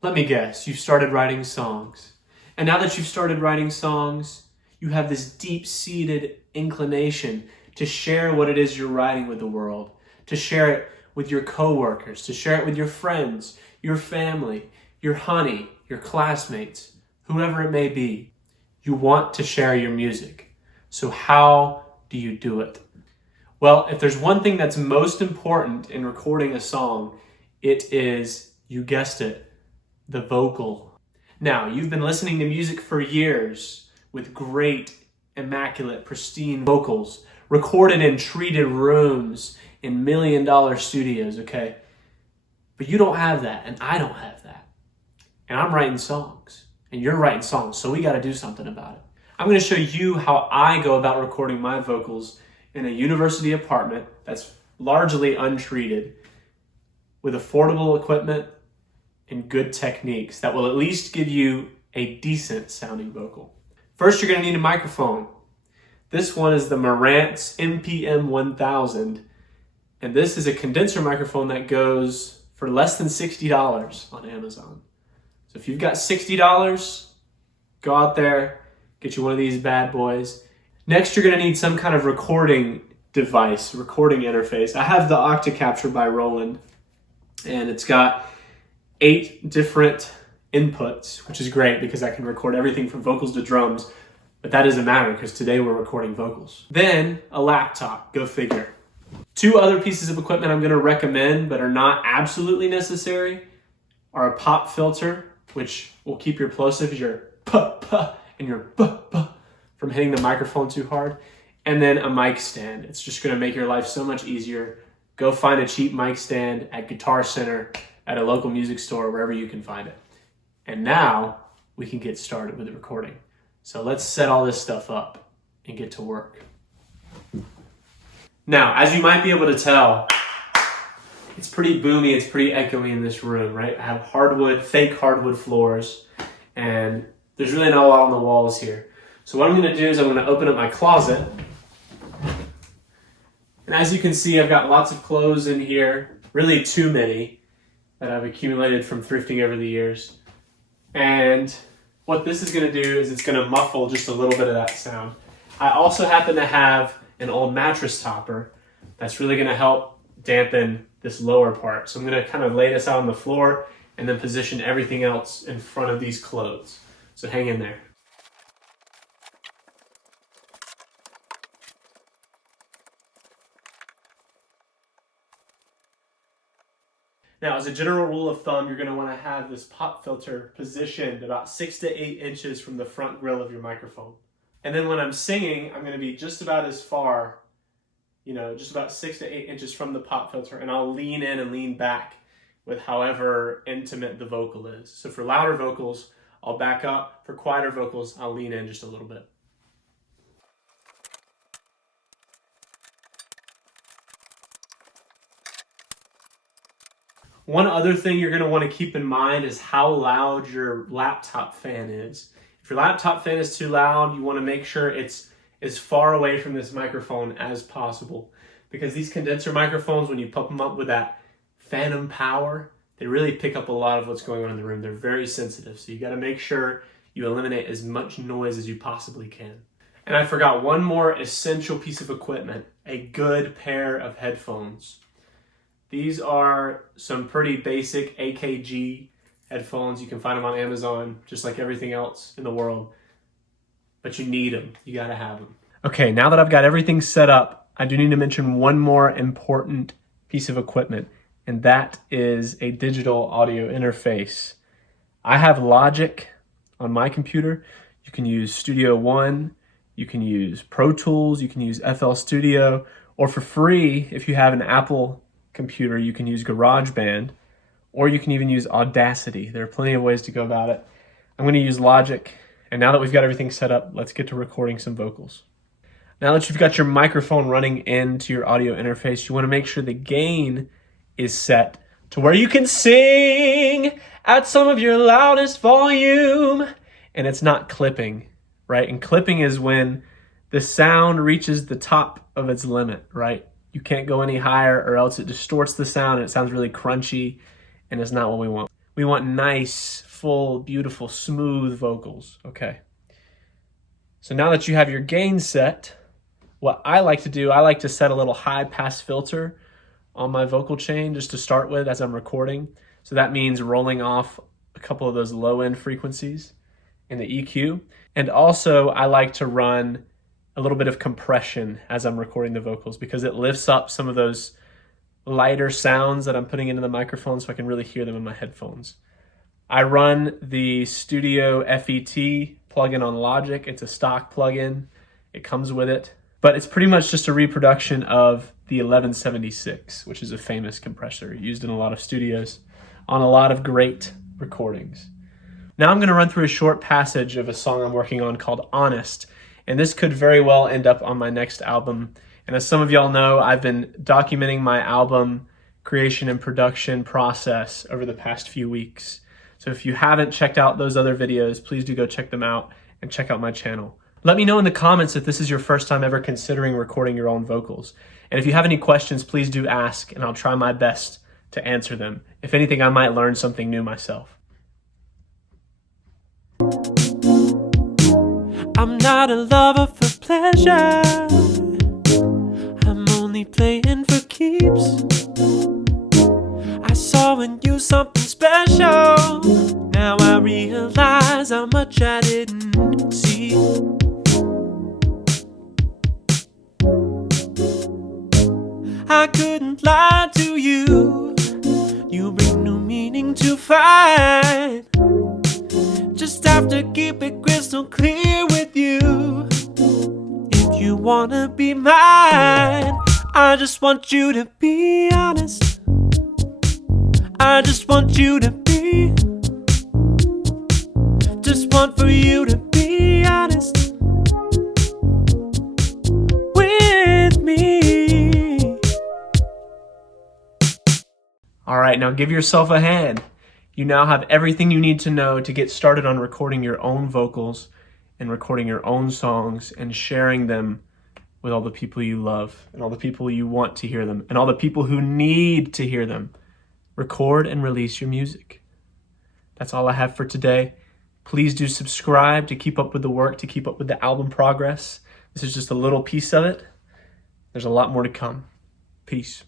Let me guess, you've started writing songs. And now that you've started writing songs, you have this deep-seated inclination to share what it is you're writing with the world, to share it with your coworkers, to share it with your friends, your family, your honey, your classmates, whoever it may be. You want to share your music. So how do you do it? Well, if there's one thing that's most important in recording a song, it is, you guessed it, the vocal. Now, you've been listening to music for years with great, immaculate, pristine vocals, recorded in treated rooms in million-dollar studios, okay? But you don't have that, and I don't have that. And I'm writing songs, and you're writing songs, so we gotta do something about it. I'm gonna show you how I go about recording my vocals in a university apartment that's largely untreated with affordable equipment and good techniques that will at least give you a decent sounding vocal. First, you're gonna need a microphone. This one is the Marantz MPM 1000, and this is a condenser microphone that goes for less than $60 on Amazon. So if you've got $60, go out there, get you one of these bad boys. Next, you're gonna need some kind of recording device, recording interface. I have the Octacapture by Roland, and it's got 8 different inputs, which is great because I can record everything from vocals to drums, but that doesn't matter because today we're recording vocals. Then a laptop, go figure. 2 other pieces of equipment I'm gonna recommend but are not absolutely necessary are a pop filter, which will keep your plosives, your puh and your buh from hitting the microphone too hard, and then a mic stand. It's just gonna make your life so much easier. Go find a cheap mic stand at Guitar Center, at a local music store, wherever you can find it. And now we can get started with the recording. So let's set all this stuff up and get to work. Now, as you might be able to tell, it's pretty boomy, it's pretty echoey in this room, right? I have hardwood, fake hardwood floors, and there's really not a lot on the walls here. So what I'm gonna do is I'm gonna open up my closet. And as you can see, I've got lots of clothes in here, really too many that I've accumulated from thrifting over the years. And what this is gonna do is it's gonna muffle just a little bit of that sound. I also happen to have an old mattress topper that's really gonna help dampen this lower part. So I'm gonna kind of lay this out on the floor and then position everything else in front of these clothes. So hang in there. Now, as a general rule of thumb, you're going to want to have this pop filter positioned about 6 to 8 inches from the front grill of your microphone. And then when I'm singing, I'm going to be just about as far, just about 6 to 8 inches from the pop filter, and I'll lean in and lean back with however intimate the vocal is. So for louder vocals, I'll back up. For quieter vocals, I'll lean in just a little bit. One other thing you're going to want to keep in mind is how loud your laptop fan is. If your laptop fan is too loud, you want to make sure it's as far away from this microphone as possible. Because these condenser microphones, when you pump them up with that phantom power, they really pick up a lot of what's going on in the room. They're very sensitive, so you got to make sure you eliminate as much noise as you possibly can. And I forgot one more essential piece of equipment, a good pair of headphones. These are some pretty basic AKG headphones. You can find them on Amazon, just like everything else in the world. But you need them. You gotta have them. Okay, now that I've got everything set up, I do need to mention one more important piece of equipment, and that is a digital audio interface. I have Logic on my computer. You can use Studio One, you can use Pro Tools, you can use FL Studio, or for free, if you have an Apple computer, you can use GarageBand, or you can even use Audacity. There are plenty of ways to go about it. I'm going to use Logic, and now that we've got everything set up, let's get to recording some vocals. Now that you've got your microphone running into your audio interface, you want to make sure the gain is set to where you can sing at some of your loudest volume, and it's not clipping, right? And clipping is when the sound reaches the top of its limit, right? You can't go any higher or else it distorts the sound and it sounds really crunchy, and it's not what we want. We want nice, full, beautiful, smooth vocals, okay? So now that you have your gain set, what I like to do, I like to set a little high pass filter on my vocal chain just to start with as I'm recording. So that means rolling off a couple of those low end frequencies in the EQ. And also I like to run a little bit of compression as I'm recording the vocals because it lifts up some of those lighter sounds that I'm putting into the microphone so I can really hear them in my headphones. I run the Studio FET plugin on Logic. It's a stock plugin. It comes with it. But it's pretty much just a reproduction of the 1176, which is a famous compressor used in a lot of studios on a lot of great recordings. Now I'm going to run through a short passage of a song I'm working on called Honest, and this could very well end up on my next album. And as some of y'all know, I've been documenting my album creation and production process over the past few weeks. So if you haven't checked out those other videos, please do go check them out and check out my channel. Let me know in the comments if this is your first time ever considering recording your own vocals. And if you have any questions, please do ask, and I'll try my best to answer them. If anything, I might learn something new myself. I'm not a lover for pleasure. I'm only playing for keeps. I saw in you something special. Now I realize how much I didn't see. I couldn't lie to you. You bring new meaning to find. Just have to keep it crystal clear with you. If you wanna be mine, I just want you to be honest. I just want you to be. Just want for you to be honest with me. All right, now give yourself a hand. You now have everything you need to know to get started on recording your own vocals and recording your own songs and sharing them with all the people you love and all the people you want to hear them and all the people who need to hear them. Record and release your music. That's all I have for today. Please do subscribe to keep up with the work, to keep up with the album progress. This is just a little piece of it. There's a lot more to come. Peace.